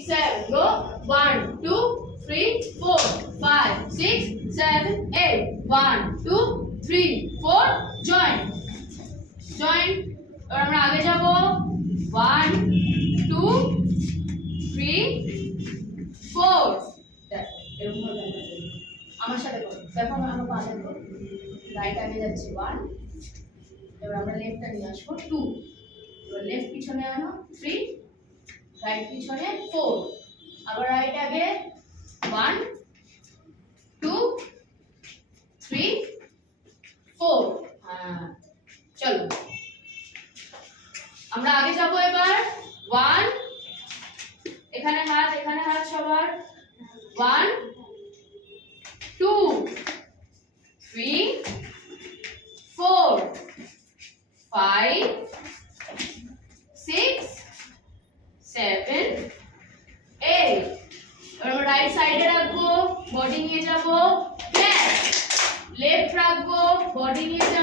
7 go 1 2 3 4 5 6 7 8 1 2 3 4 join और আমরা আগে যাব 1 2 3 4 দেখো এরকম ভাবে আমার সাথে করো দেখো আমরা পা দেখো রাইট আগে যাচ্ছে 1 এবার আমরা লেফটটা নিয়ে আসবো 2 এবার লেফট পিছনে আনো 3 রাইট পিছনে 4 আবার রাইট আগে 1 2 3 4 হ্যাঁ চলো আমরা আগে যাব এবার 1 এখানে হাত সবার 1 2 3 4 5 6 7 8 আমরা রাইট সাইডে রাখবো বডি নিয়ে যাব লেফট রাখবো বডি নিয়ে যাব